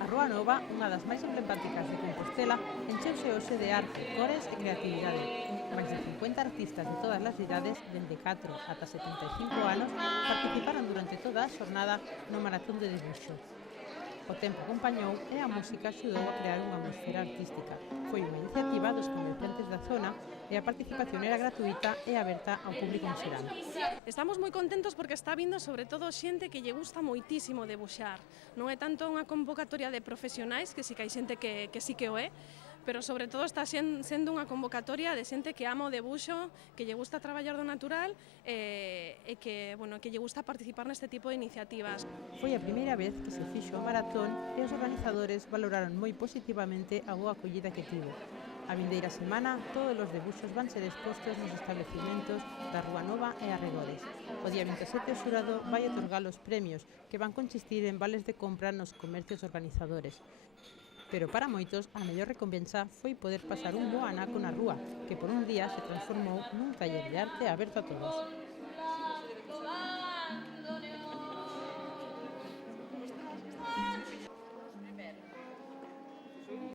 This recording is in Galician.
A Rúa Nova, unha das máis emblemáticas de Compostela, encheuse hoxe de arte, cores e creatividade. Máis de 50 artistas de todas as idades, dende 4 ata 75 anos, participaron durante toda a xornada no maratón de debuxo. O tempo acompañou e a música axudou a crear unha atmosfera artística. Foi unha iniciativa dos comerciantes da zona e a participación era gratuita e aberta ao público en xeral. Estamos moi contentos porque está vindo sobre todo xente que lle gusta moitísimo debuxar. Non é tanto unha convocatoria de profesionais, que si que hai xente que sí que o é, pero sobre todo está sendo unha convocatoria de xente que ama o debuxo, que lle gusta traballar do natural e que lle gusta participar neste tipo de iniciativas. Foi a primeira vez que se fixo o maratón e os organizadores valoraron moi positivamente a boa acollida que tivo. A vindeira semana, todos os debuxos van ser expostos nos establecimentos da Rúa Nova e arredores. O día 27 o xurado vai otorgar os premios, que van consistir en vales de compra nos comercios organizadores. Pero para moitos, a mellor recompensa foi poder pasar un bo anaco na rúa, que por un día se transformou nun taller de arte aberto a todos.